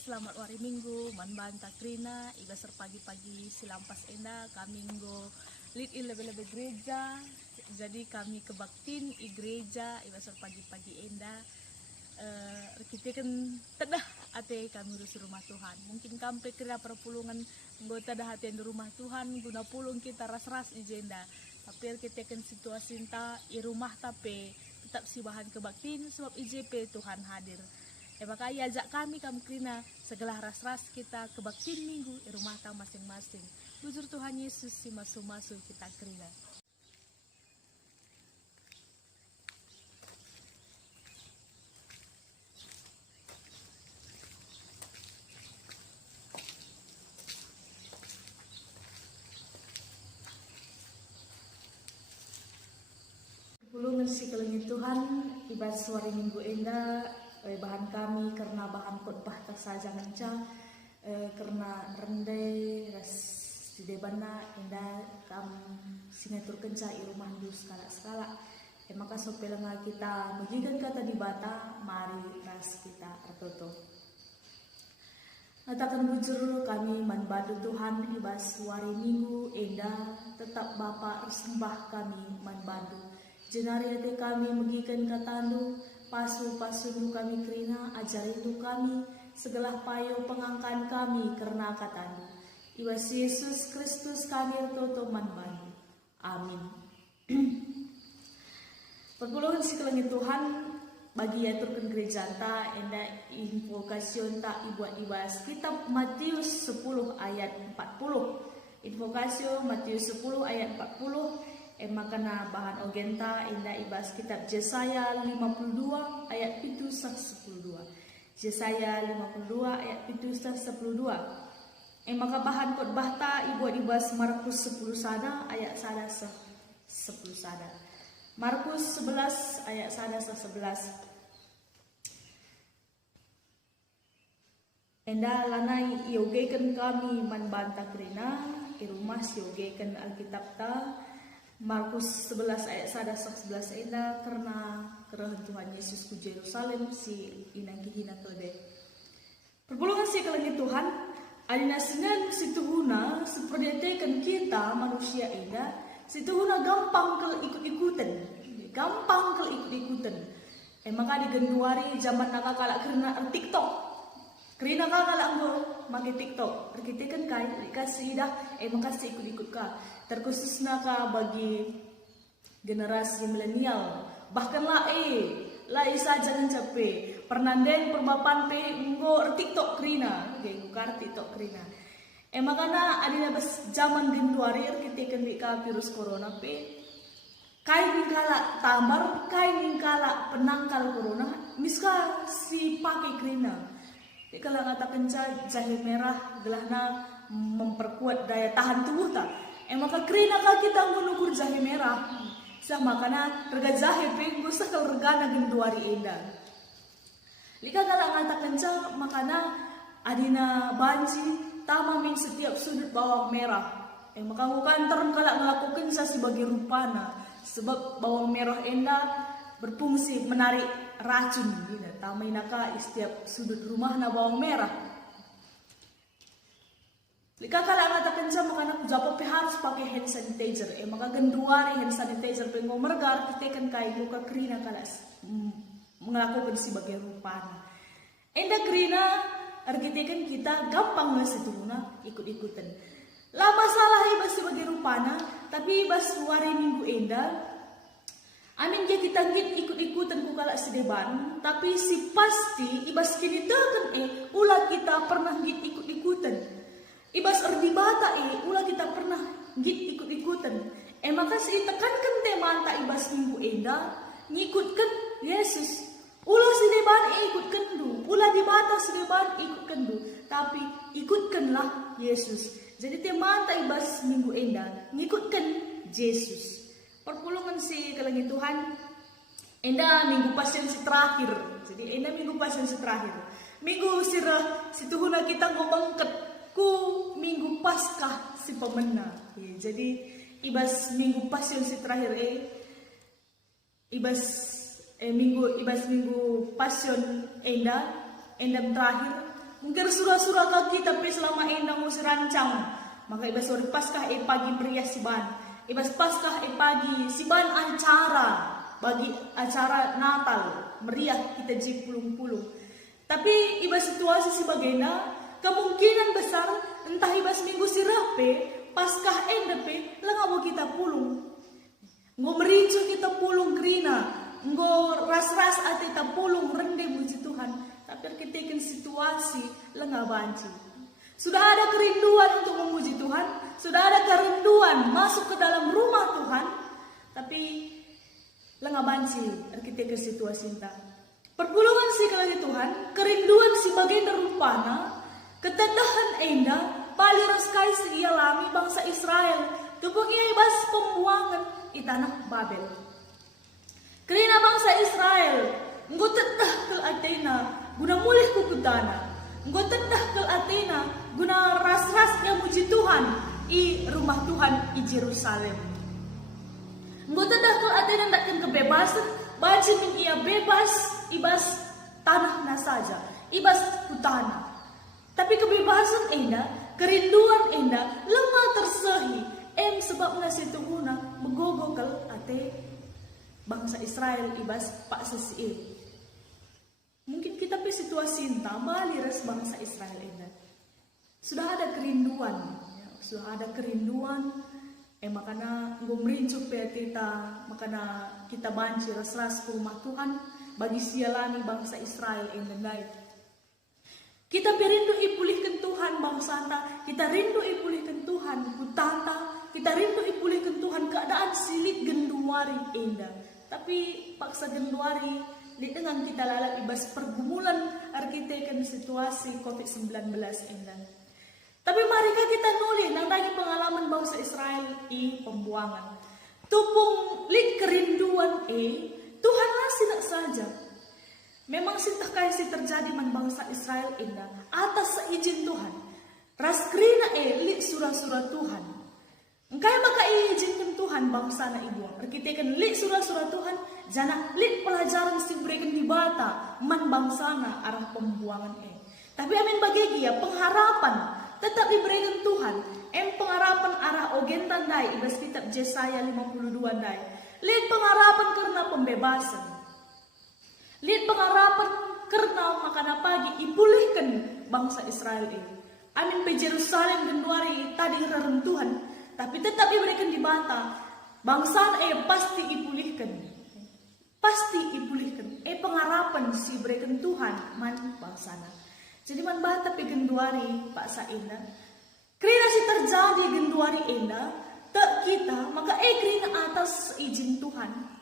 selamat hari Minggu, man banta Krina, iba pagi-pagi silampas enda, kami nggo lead in lebih-lebih gereja, jadi kami kebaktin i gereja, iba pagi-pagi enda, kita kan tedah ate kami urus rumah Tuhan. Mungkin kampe kira perpulungan nggo tedah ate di rumah Tuhan, guna pulung kita ras-ras ijenda, tapi kita kan situasi ta i rumah tapi tetap si bahan kebaktin sebab IJP Tuhan hadir. Maka ajak kami Krina segala ras-ras kita kebaktin minggu di rumah tang masing-masing. Bujur Tuhan Yesus si masuk-masuk kita Krina. Belum si kelengit Tuhan ibadah suara minggu endah bahan kami karena bahan khotbah tak saja menca karena rendai ras di debana indah kam singatur kenca i rumah du skala maka sopelanga kita mejigan kata di bata mari ras kita tertutup ngatakan bujur kami manbadu Tuhan ibas wari minggu indah tetap Bapa sembah kami manbadu jenari hati kami megikan katandu pasu-pasu kami Krina, ajari kami, segala payo pengangkan kami karena katamu. Ibas Yesus Kristus kami toto manbani. Amin. Perpuluhan si kelengit Tuhan bagi yaturkan gereja ta enda invokasion ta ibuat ibas kitab Matius 10 ayat 40. Invokasio Matius 10 ayat 40. Makana bahan ogenta inda ibas kitab Yesaya 52 ayat 7-12. Yesaya 52 ayat 7-12. Maka bahan khotbah ta ibu ibas Markus 10 sada ayat sada 10 sada. Markus 11 ayat sada 11. Enda lanai iogekan kami manbanta Krina i rumah siogekan Alkitab ta Markus 11 ayat 11 enda karena kerahan Tuhan Yesus ku Yerusalem si inang kihina tode. Perpulungan si kelengit Tuhan alina sinan situhuna seperdetekan kita manusia enda situhuna gampang kel ikut-ikutan. Maka di Januari zaman nakakala karena TikTok. Karena kakala anggo make TikTok. Kita kan kasih dah makasih ikut-ikut ka. Terkhusus naka bagi generasi milenial bahkan lai saja mencapai pernanden perbapan pe nggo TikTok Krina nggo TikTok Krina makana adina bes zaman Januari kita kan ka virus corona pe kai mingkala tamar kai mingkala penangkal corona miska si pakai Krina kalau ngata kenca jahe merah gelahna memperkuat daya tahan tubuh ta maka Krina ka kita mengukur jahe merah sama karena rega jahe pe gusa kal regana Januari enda lika kala ngata kenca makana adina banji tama min setiap sudut bawang merah maka bukan terang kala ngelakukan sa sebagai rupana sebab bawang merah enda berfungsi menarik racun dina tama inaka setiap sudut rumah na bawang merah lika kala ngata kenca makana japo pe harus pakai hand sanitizer maka Januari hand sanitizer pe ngomergar kita kan kai luka Krina kala melakukan sebagai rupana enda Krina argitekan kita gampang ngasituna ikut-ikutan lah masalah ibas sebagai rupana tapi ibas wari minggu enda amin dia kita ikut-ikutan ku kala sedeban tapi si pasti ibas kini kan ulah kita pernah ikut-ikutan ibas erdibata ulah kita pernah ikut-ikutan maka si tekankan tema anta ibas minggu enda ngikutkan Yesus ulah si deban ikutkan du ulah dibata si deban ikutkan du tapi ikutkanlah Yesus jadi tema anta ibas minggu enda ngikutkan Yesus perpulungan si kelengit Tuhan enda minggu pasien si terakhir jadi enda minggu pasien si terakhir minggu sirah si tuhuna kita ngomongket ku minggu Paskah si pemena jadi ibas minggu pasien si terakhir ibas minggu pasien endam terakhir Mungkin surah-surah kau kita pe selama endang mo si rancang. Maka ibas ori paskah pagi meriah si ban. Ibas paskah pagi si ban acara bagi acara Natal meriah kita ji pulung-pulung. Tapi ibas situasi si bagena kemungkinan besar entah ibas minggu si rape paskah endepe langabo kita pulung. Ngo merincu kita pulung krina, ngo ras-ras ate ta pulung rende muji Tuhan. Tapi kita situasi lengah banci. Sudah ada kerinduan untuk memuji Tuhan, sudah ada kerinduan masuk ke dalam rumah Tuhan, tapi lengah banci kita situasi entah. Perpulungan si kalagi Tuhan, kerinduan si bagian rupana, ketetahan endah, paling raskai si ialami bangsa Israel, tupung ia ibas pembuangan di tanah Babel. Kerana bangsa Israel, engkau tetah kel Athena, guna mulih kukutana. Engkau tetah kel Athena, guna ras-rasnya muji Tuhan i rumah Tuhan i Jerusalem. Engkau tetah kel Athena nakkan kebebasan, baju min ia bebas, ibas tanah na saja, ibas kutana. Tapi kebebasan endah, kerinduan endah, lemah tersehi, sebab nasi tuhuna megogokal ate bangsa Israel ibas pak sesiil. Mungkin kita pe situasi entah baliras bangsa Israel endah. Sudah ada kerinduan, ya, sudah ada kerinduan, makana ngomrincu pe kita, makana kita banci ras-ras ke rumah Tuhan bagi sialani bangsa Israel endah. Kita rindu ipulihkan Tuhan bangsa ta, kita rindu ipulihkan Tuhan kutata, kita rindu ipulihkan Tuhan keadaan silit genduari endah. Tapi paksa genduari di dengan kita lalap ibas pergumulan arkitekan situasi COVID-19 endah. Tapi mari kita nulis nang lagi pengalaman bangsa Israel i pembuangan. Tupung lik kerinduan Tuhan masih nak saja. Memang sintah si terjadi man bangsa Israel endah atas seizin Tuhan. Raskrina lik surah-surah Tuhan. Engkau maka izinkan Tuhan bangsa na ibu. Arkitekan lik surah-surah Tuhan, jana lik pelajaran si berikan di bata man bangsa na arah pembuangan Tapi amin bagi ya pengharapan tetap diberikan Tuhan. Pengharapan arah ogen tandai ibas kitab Yesaya 52 dai. Lik pengharapan karena pembebasan. Lik pengharapan karena makana pagi ipulihkan bangsa Israel ini. Amin pe Jerusalem genduari tadi reruntuhan. Tapi tetap diberikan di bata, bangsa pasti ipulihkan. Pasti ipulihkan. Pengharapan si berikan Tuhan man bangsa na. Jadi man bata pe genduari Pak Saina. Kerana si terjadi genduari enda, tak kita maka kerana atas izin Tuhan.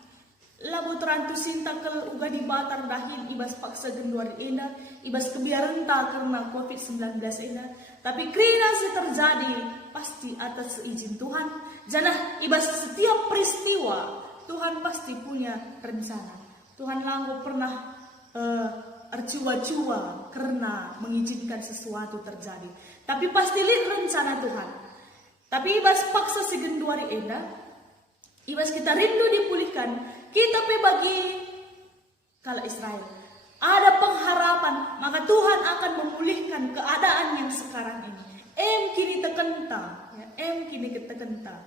Labo terantu sinta kel uga di batar dahil ibas paksa genduari enda, ibas kebiaran ta karena COVID-19 enda. Tapi kerana si terjadi pasti atas izin Tuhan. Janah ibas setiap peristiwa Tuhan pasti punya rencana. Tuhan langgo pernah arcua-cua karena mengizinkan sesuatu terjadi. Tapi pasti lihat rencana Tuhan. Tapi ibas paksa si genduari enda, ibas kita rindu dipulihkan. Kita pe bagi kala Israel ada pengharapan, maka Tuhan akan memulihkan keadaan yang sekarang ini. Kini tekenta, ya, kini ketekenta.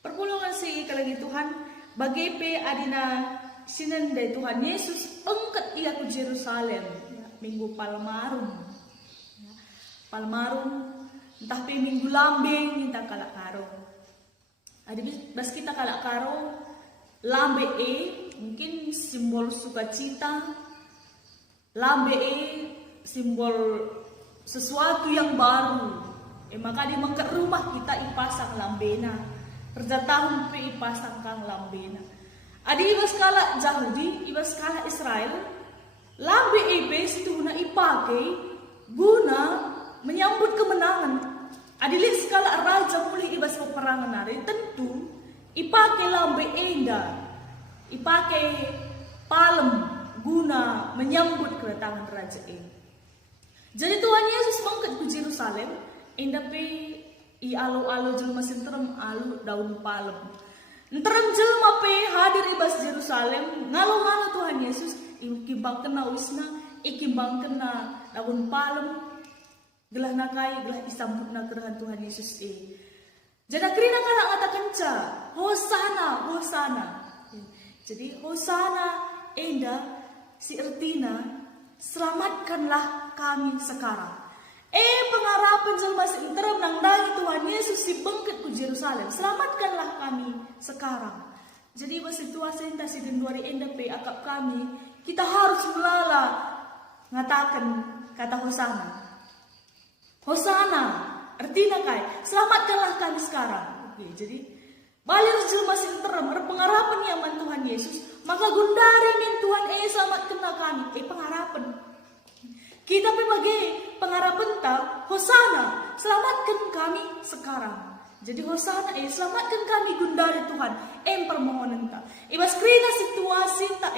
Perpulungan si kalagi Tuhan bagi pe adina sinendai Tuhan Yesus pengket ia ke Jerusalem, ya, minggu Palmarum. Ya, Palmarum entah pe minggu lambing kita kalak karo. Adi bas kita kalak karo lambe mungkin simbol sukacita, lambe simbol sesuatu yang baru. Maka di mangkat rumah kita ipasang lambena, kerja tahun pe ipasang kang lambena. Adi ibas kala Yahudi, ibas kala Israel, lambe situ guna ipake guna menyambut kemenangan. Adi lihat skala raja mulai ibas peperangan hari tentu ipake lambe enda, ipake palem guna menyambut kedatangan raja ini. Jadi Tuhan Yesus mangkat ke Jerusalem, enda pe i alo-alo jelma sinterem alu daun palem. Enterem jelma pe hadir ibas Jerusalem, ngalo-ngalo Tuhan Yesus ikimbang kena wisna, ikimbang kena daun palem gelah nakai gelah disambut na kerahan Tuhan Yesus Jadi krina kana ngata kenca Hosana, Hosana. Jadi Hosana enda si ertina selamatkanlah kami sekarang. Pengharapan jelma sinterem nang dahi Tuhan Yesus si bangkit ku Jerusalem. Selamatkanlah kami sekarang. Jadi situasi entah si denduari enda pe akap kami, kita harus melala ngatakan kata Hosana. Hosana artinya kai selamatkanlah kami sekarang. Oke, jadi balir jelma sinterem pengharapan yaman Tuhan Yesus, maka gundari min Tuhan selamatkanlah kami. Pengharapan. Kita sebagai pengharapan ta Hosana, selamatkan kami sekarang. Jadi Hosana selamatkan kami gundari Tuhan. Permohonan ta. Ibas krina situasi ta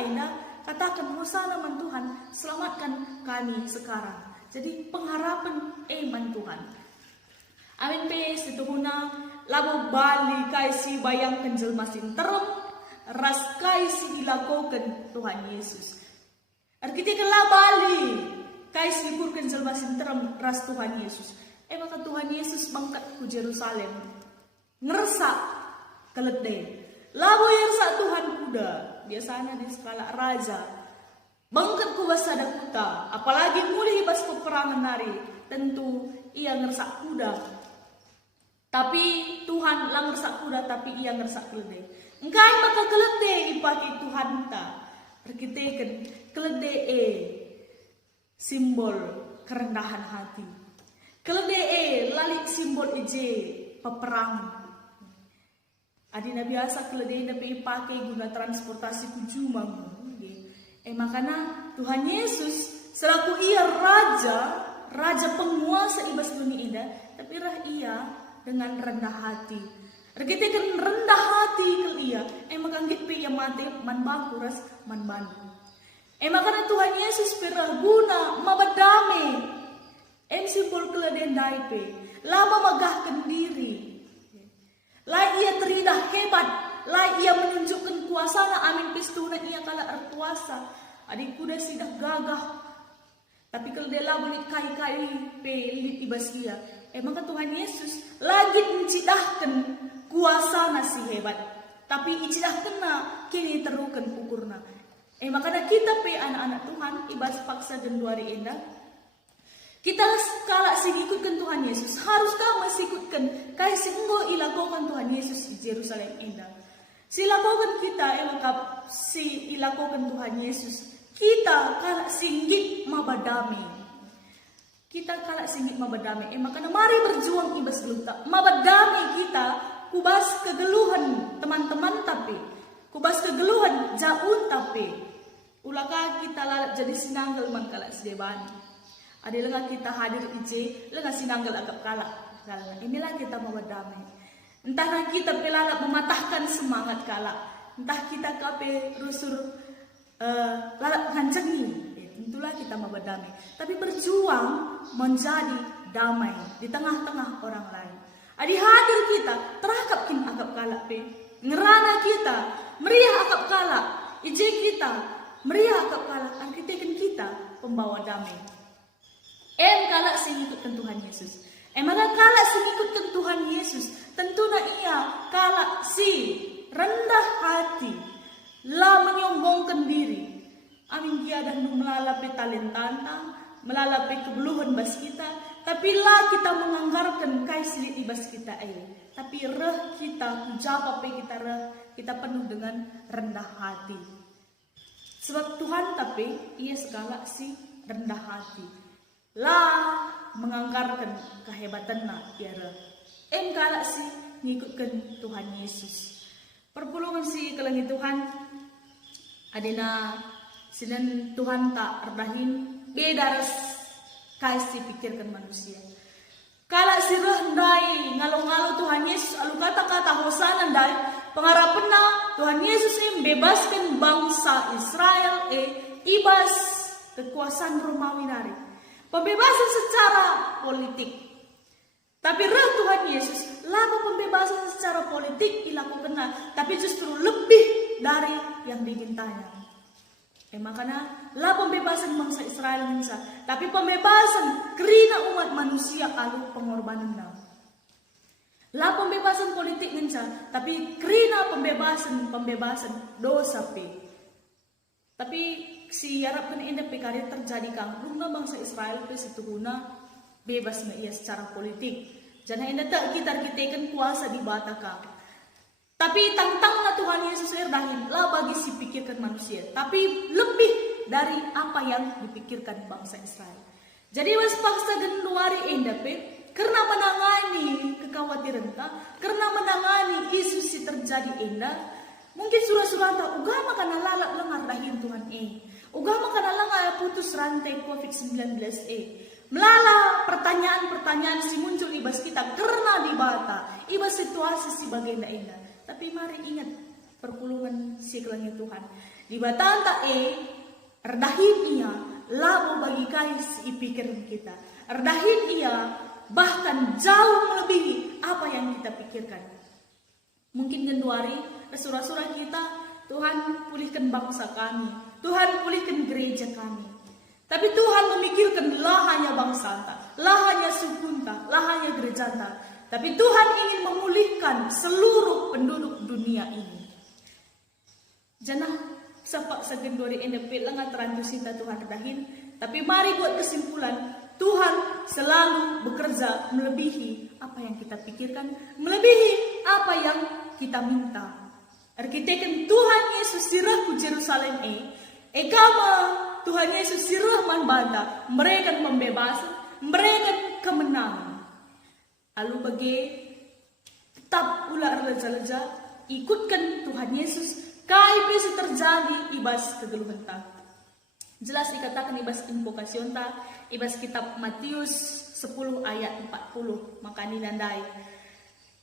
katakan Hosana man Tuhan, selamatkan kami sekarang. Jadi pengharapan man Tuhan. Amin pe situhuna labo bali kai si bayangkan jelma sinterem ras kai si ilakokan Tuhan Yesus. Arkitekan la bali kai seliburkan jelma sinterem ras Tuhan Yesus. Maka Tuhan Yesus bangkat ku Jerusalem. Ngersa keledai. Labo yersa Tuhan kuda. Biasanya di skala raja. Bangkat ku basada kuta. Apalagi mulai bas peperangan nari. Tentu ia ngersa kuda. Tapi Tuhan lang ngersa kuda tapi ia ngersa keledai. Engkai maka keledai ipaki Tuhan ta. Arkitekan keledai simbol kerendahan hati. Keledai lalik simbol ije peperangan. Adina biasa keledai dapat dipakai guna transportasi kujumang. Makanya Tuhan Yesus selaku ia raja penguasa ibas dunia indah, tapi ia dengan rendah hati. Kita kan rendah hati ke ia, maka gitu yang mati man bangkuras man bantu. Makanya Tuhan Yesus perah guna mabadame. Simbol keladen daipe. Lama megahkan diri. Lai ia teridah hebat. Lai ia menunjukkan kuasana amin pistuna ia kala erkuasa. Adik kuda sidah gagah. Tapi kalau dia labu lit kai-kai pelit ibas ia. Maka Tuhan Yesus lagi mencidahkan kuasana si hebat. Tapi icidahkan na kini terukan ukurna. Makanya kita pe anak-anak Tuhan ibas paksa dan duari indah. Kita kala ikutkan Tuhan Yesus, haruskah masih ikutkan kaya singgo ilakokan Tuhan Yesus di Jerusalem indah. Silakokan kita elokap si ilakokan Tuhan Yesus. Kita kala singgit mabadami. Kita kala singgit mabadami. Makanya mari berjuang ibas geluta. Mabadami kita kubas kegeluhan teman-teman tapi kubas kegeluhan jauh tapi ulaka kita lalap jadi sinanggal man kala sedebani. Ada lengah kita hadir ije, lengah sinanggal agak kalah. Inilah kita mabadami. Entah kita pelalap mematahkan semangat kalah. Entah kita kape rusur lalap ngancengi. Tentulah kita mabadami. Tapi berjuang menjadi damai di tengah-tengah orang lain. Adi hadir kita terakap kin agak kalah pe. Ngerana kita meriah agak kalah. Ije kita meriah agak kalah. Arkiteken kita pembawa damai. Kala singikutkan Tuhan Yesus. Maka kala singikutkan Tuhan Yesus. Tentunya ia kala si rendah hati. La menyombongkan diri. Amin dia dah melalapi talentanta. Melalapi kebeluhan bas kita. Tapi la kita menganggarkan kaisilit ibas kita. Tapi reh kita, jawabe kita reh. Kita penuh dengan rendah hati. Sebab Tuhan tapi ia segala si rendah hati. Lah menganggarkan kehebatan nak tiara. Kala sih ngikutkan Tuhan Yesus. Perpulungan si kelangi Tuhan. Adina sinan Tuhan tak erdahin beda res kasih pikirkan manusia. Kala si rendai ngalo-ngalo Tuhan Yesus alu kata-kata hosana ndai pengharapan na Tuhan Yesus bebaskan bangsa Israel ibas kekuasaan Romawi nari. Pembebasan secara politik. Tapi roh Tuhan Yesus, lama pembebasan secara politik dilakukan, tapi justru lebih dari yang dimintanya. Makana la pembebasan bangsa Israel ngensa, tapi pembebasan kerina umat manusia alu pengorbanan na. La pembebasan politik ngensa, tapi kerina pembebasan dosa pe. Tapi si Arab kan enda pe karya terjadi kang lunga bangsa Israel pe situhuna bebas na ia secara politik. Jangan enda tak kita kuasa di bata kang. Tapi tantang Tuhan Yesus erdahin lah bagi si pikirkan manusia. Tapi lebih dari apa yang dipikirkan bangsa Israel. Jadi was paksa genduari endape karena menangani kekhawatiran ta, karena menangani isu si terjadi enda. Mungkin surah-surah ta ugama kana lalak lengar dahin Tuhan ugama kana lengar putus rantai COVID-19 melala pertanyaan-pertanyaan si muncul ibas kita karena dibata ibas situasi si bagenda enda. Tapi mari ingat perpulungan si kelangnya Tuhan. Di batanta erdahin ia labo bagi kais pikiran kita. Erdahin ia bahkan jauh melebihi apa yang kita pikirkan. Mungkin genduari surah-surah kita, Tuhan pulihkan bangsa kami, Tuhan pulihkan gereja kami. Tapi Tuhan memikirkan lah hanya bangsa ta, lah hanya sukunta, lah hanya gereja ta. Tapi Tuhan ingin memulihkan seluruh penduduk dunia ini. Jangan sepak segendori endepit lengat ranjusita Tuhan dahin. Tapi mari buat kesimpulan, Tuhan selalu bekerja melebihi apa yang kita pikirkan, melebihi apa yang kita minta. Arkiteken Tuhan Yesus sirah ku Jerusalem kama Tuhan Yesus sirah man banda, mereka pembebasan, mereka kemenangan. Lalu bagi tetap ular leja-leja ikutkan Tuhan Yesus kai bisa terjadi ibas kegeluhan ta. Jelas dikatakan ibas invokasion ta, ibas kitab Matius 10 ayat 40 maka ninandai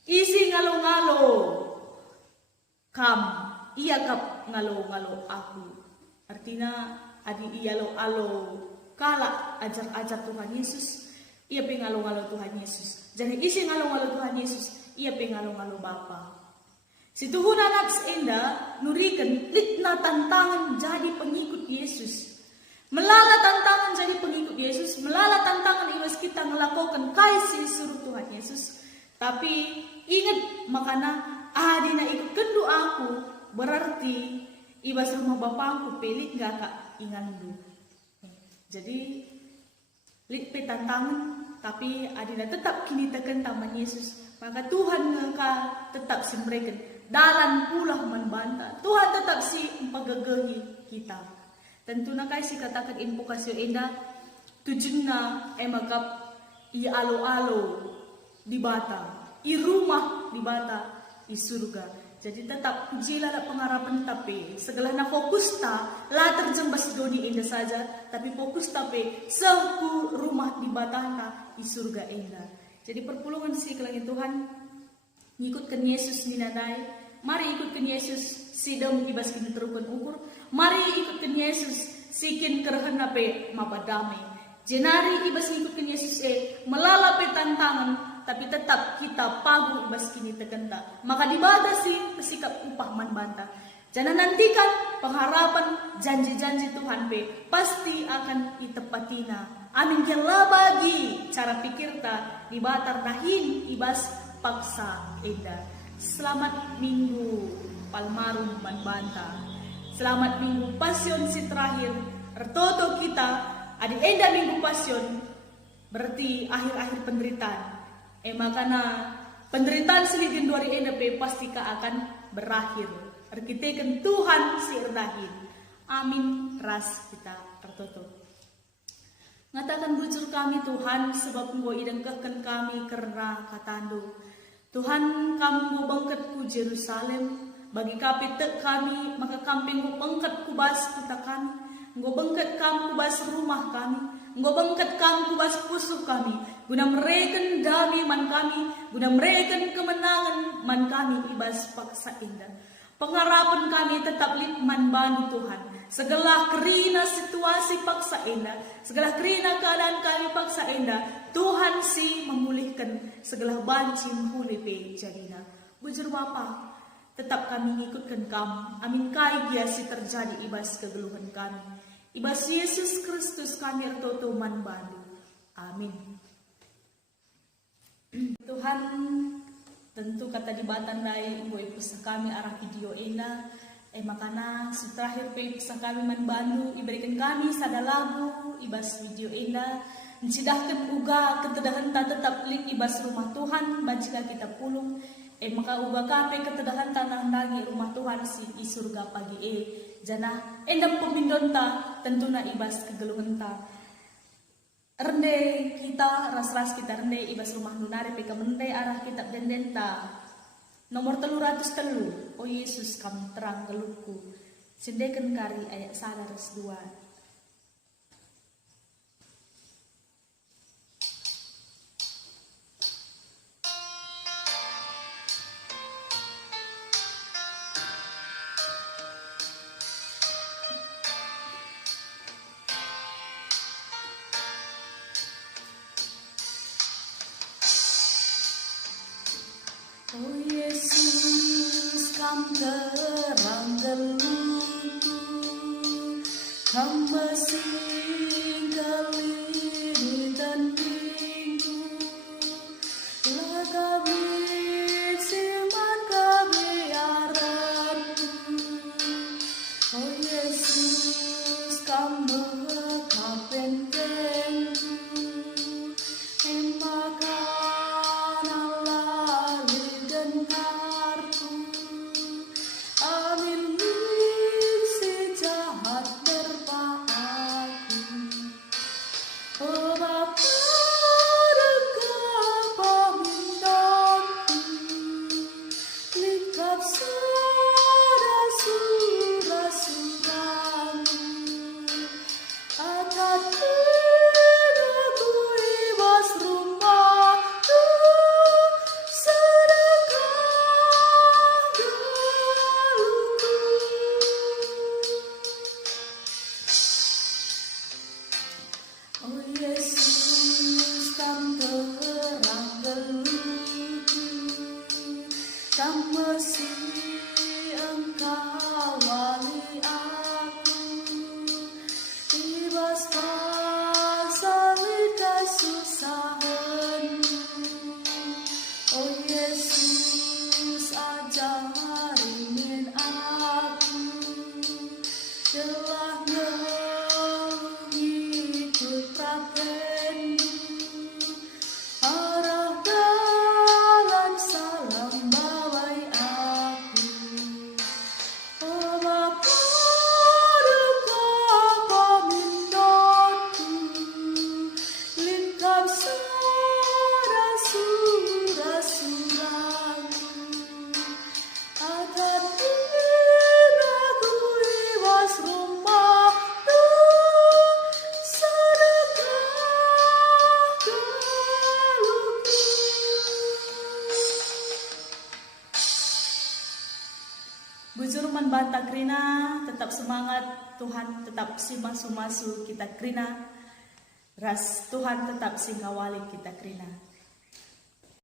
isi ngalo-ngalo kam iya kap ngalo-ngalo aku. Artinya adi iyalo-alo kala ajar-ajar Tuhan Yesus ia pengalo-ngalo Tuhan Yesus. Jadi isi ngalo-ngalo Tuhan Yesus, ia pengalo-ngalo Bapa. Situhun anak enda nurikan litna tantangan jadi pengikut Yesus. Melala tantangan jadi pengikut Yesus, melala tantangan ibas kita melakukan kasih suruh Tuhan Yesus. Tapi ingat makana adina ikut kendu aku berarti ibas rumah bapakku pelik gak kak ingandu. Jadi lit pe tantangan tapi adina tetap kini tekan taman Yesus. Maka Tuhan ngeka tetap si mereka dalam pulah membantah. Tuhan tetap si empagagehi kita. Tentu nakai si katakan invokasi enda tujuanna magap i alo-alo di bata, i rumah di bata, i surga. Jadi tetap ujilah pengharapan tapi segala na fokus ta la terjembas doni enda saja tapi fokus tapi seku rumah di batana di surga enda. Jadi perpulungan si kelangit Tuhan ngikutkan Yesus minadai. Mari ikutkan Yesus sidam ibas kini terukan ukur. Mari ikutkan Yesus sikin kerhan nape mabadame. Jenari ibas ngikutkan Yesus melalape tantangan tapi tetap kita pagu ibas kini tegenta. Maka dibatasi bersikap upah man banta. Jangan nantikan pengharapan janji-janji Tuhan pasti akan itepatina. Amin kela bagi cara pikir ta dibatar dahin ibas paksa enda. Selamat Minggu Palmarum man banta. Selamat Minggu Pasion si terakhir. Ertoto kita adi enda Minggu Pasion berarti akhir-akhir penderitaan. Makana penderitaan selidin duari enda pasti akan berakhir. Arkiteken Tuhan si erdahin. Amin ras kita tertutup. Ngatakan bujur kami Tuhan sebab Engkau idengkahkan kami karena katandu. Tuhan kamu bangkat ku Jerusalem bagi kapitek kami maka kamping ku bangkat ku bas kita kami. Engkau bangkat kamu ku bas rumah kami. Engkau bangkat kamu ku bas pusuh kami. Guna mereken damai man kami, guna mereken kemenangan man kami ibas paksa indah. Pengharapan kami tetap litman bani Tuhan. Segala kerina situasi paksa indah, segala kerina keadaan kami paksa indah, Tuhan si memulihkan segala banci hulipe jadina. Bujur Bapa, tetap kami ngikutkan kamu. Amin kai biasi terjadi ibas kegeluhan kami. Ibas Yesus Kristus kami ertoto man bandu. Amin. Tuhan, tentu kata di batan dai ibu ipus kami arah video ina. Makana terakhir ipus kami man bandu iberikan kami sada lagu ibas video ina. Nsidahkan uga ketedahan ta tetap link ibas rumah Tuhan bajika kita pulung. Maka uga kape ketedahan tanah nagi rumah Tuhan si i surga pagi jana endam pemindon ta tentu na ibas kegeluhan ta rende kita ras kita rende ibas rumah nunari peka mende arah kitab dendenta nomor 303 oh Yesus kam terang gelukku sendekan kari ayat 1 2. Oh Yesus, kam terang gelukku, kam bersih gelini dan minggu, lah kami siman kebiaranmu. Oh Yesus, kam mekap bentengku, Bujuruman bata krina, tetap semangat Tuhan, tetap si masu-masu kita krina. Ras Tuhan tetap singawali kita krina.